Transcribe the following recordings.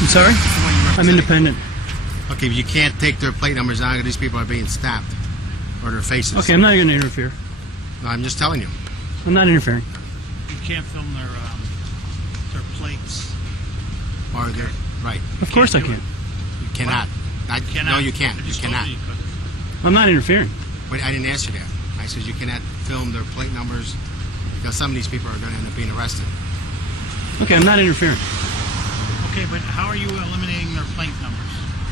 I'm sorry? I'm independent. Okay, but you can't take their plate numbers now because these people are being stabbed. Or their faces. Okay, I'm not going to interfere. No, I'm just telling you. I'm not interfering. You can't film their plates. Or their... Right. Of course I can. You cannot. No, you can't. You cannot. I'm not interfering. Wait, I didn't ask you that. I said you cannot film their plate numbers because some of these people are going to end up being arrested. Okay, I'm not interfering. Okay, but how are you eliminating their plate numbers?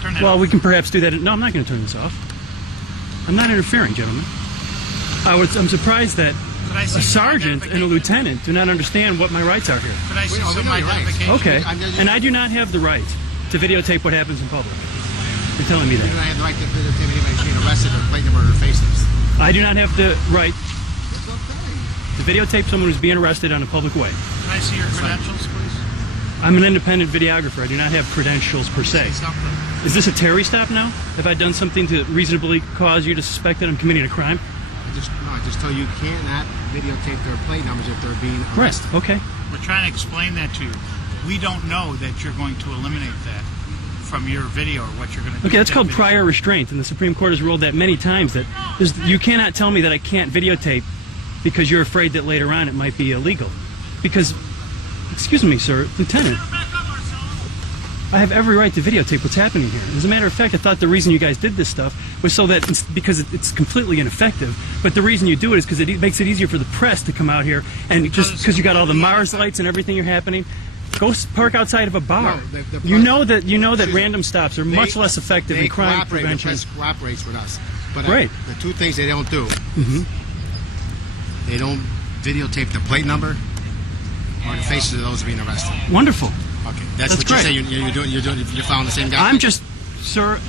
Turn that Well, off. we can perhaps do that. No, I'm not going to turn this off. I'm not interfering, gentlemen. I'm surprised that a sergeant and a lieutenant do not understand what my rights are here. Could I see some identification? Okay, and I do not have the right to videotape what happens in public. You're telling me that. You don't have the right to videotape anybody being arrested or plate number or their faces. I do not have the right to videotape someone who's being arrested on a public way. Can I see your credentials, please? I'm an independent videographer. I do not have credentials per se. Is this a Terry stop now? Have I done something to reasonably cause you to suspect that I'm committing a crime? I just told you cannot videotape their plate numbers if they're being arrested. Right. Okay. We're trying to explain that to you. We don't know that you're going to eliminate that from your video or what you're going to do. Okay, that's called prior restraint, and the Supreme Court has ruled that many times that you cannot tell me that I can't videotape because you're afraid that later on it might be illegal. Because, excuse me, sir, Lieutenant, I have every right to videotape what's happening here. As a matter of fact, I thought the reason you guys did this stuff was so that because it's completely ineffective, but the reason you do it is because it makes it easier for the press to come out here, and just because you got all the Mars lights and everything are happening. Go park outside of a bar. No, you know that random stops are much less effective in crime prevention. The press cooperates with us. But right. The two things they don't do, they don't videotape the plate number or the faces of those being arrested. Wonderful. Okay, that's what great. you say. You're following the same guy. I'm just, sir,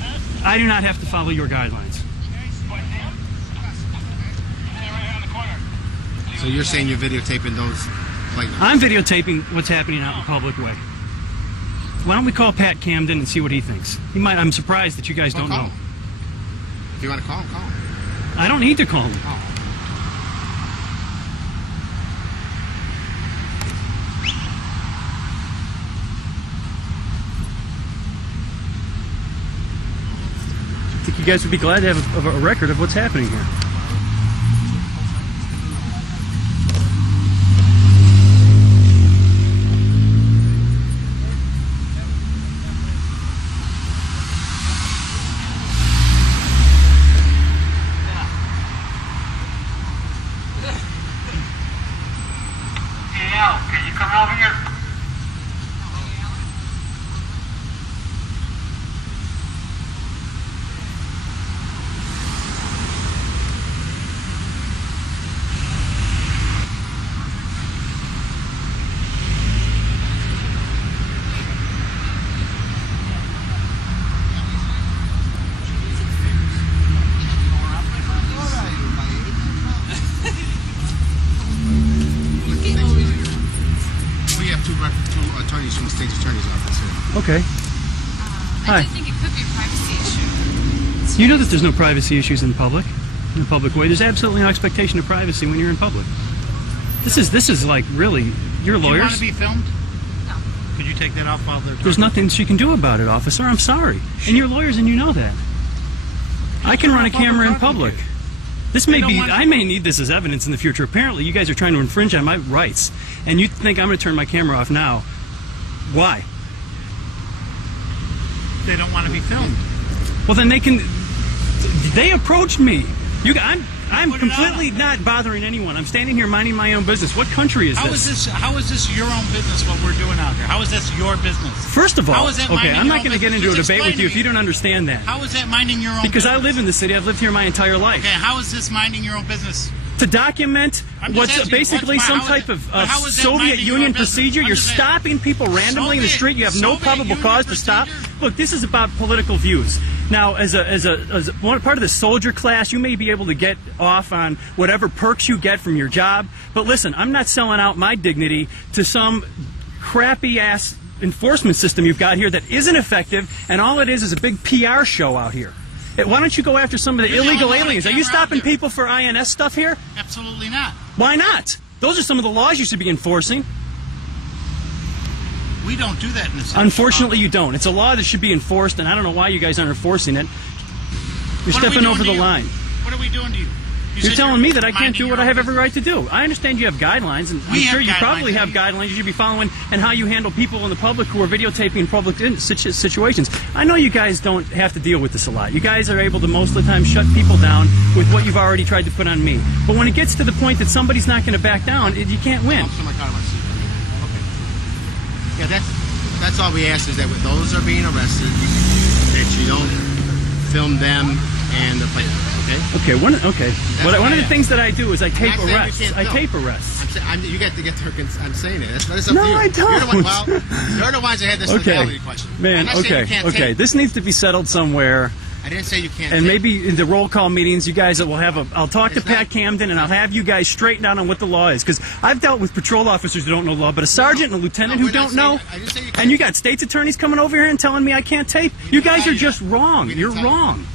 I do not have to follow your guidelines. So you're saying you're videotaping those plate numbers? I'm videotaping what's happening out in the public way. Why don't we call Pat Camden and see what he thinks? He might. I'm surprised that you guys don't know. If you want to call him, call him. I don't need to call him. Oh. I think you guys would be glad to have a record of what's happening here. Can you come over here? Attorneys from the state's attorney's office here. Okay. I do think it could be a privacy issue. You know that there's no privacy issues in the public way. There's absolutely no expectation of privacy when you're in public. This is like really, you're lawyers. Do you want to be filmed? No. Could you take that off while they're talking? There's nothing she can do about it, officer. I'm sorry. And you're lawyers and you know that. I can run a camera in public. This may be, I may need this as evidence in the future. Apparently, you guys are trying to infringe on my rights. And you think I'm going to turn my camera off now. Why? They don't want to be filmed. Well, then they approached me. I'm completely not bothering anyone. I'm standing here minding my own business. What country is this? How is this your own business, what we're doing out here? How is this your business? First of all, how is that okay, I'm not going to get into a Just debate with you if me. you don't understand that. How is that minding your own Because business? I live in the city. I've lived here my entire life. Okay, how is this minding your own business? To document what's basically some type of Soviet Union procedure. You're stopping people randomly in the street. You have no probable cause to stop. Look, this is about political views. Now, as one part of the soldier class, you may be able to get off on whatever perks you get from your job. But listen, I'm not selling out my dignity to some crappy-ass enforcement system you've got here that isn't effective, and all it is a big PR show out here. Why don't you go after some of the illegal aliens? Are you stopping people for INS stuff here? Absolutely not. Why not? Those are some of the laws you should be enforcing. We don't do that in the city. Unfortunately, you don't. It's a law that should be enforced, and I don't know why you guys aren't enforcing it. You're stepping over the line. What are we doing to you? You're telling me that I can't do what I have every right to do. I understand you have guidelines, and I'm sure you probably have guidelines you should be following, and how you handle people in the public who are videotaping in public situations. I know you guys don't have to deal with this a lot. You guys are able to most of the time shut people down with what you've already tried to put on me. But when it gets to the point that somebody's not going to back down, you can't win. Okay. Yeah, that's all we ask, is that when those are being arrested, that you don't film them and the plate. Okay. One of the things that I do is I tape arrests. I tape arrests. You got to get there. I'm saying it. That's up no, to you. I don't. You're the ones that had this legality question. Man, okay. This needs to be settled somewhere. I didn't say you can't. And maybe in the roll call meetings, you guys will have I'll talk to Pat Camden, and I'll have you guys straighten out on what the law is. Because I've dealt with patrol officers who don't know law, but a sergeant and a lieutenant who don't know. And you got state's attorneys coming over here and telling me I can't tape. You guys are just wrong. You're wrong.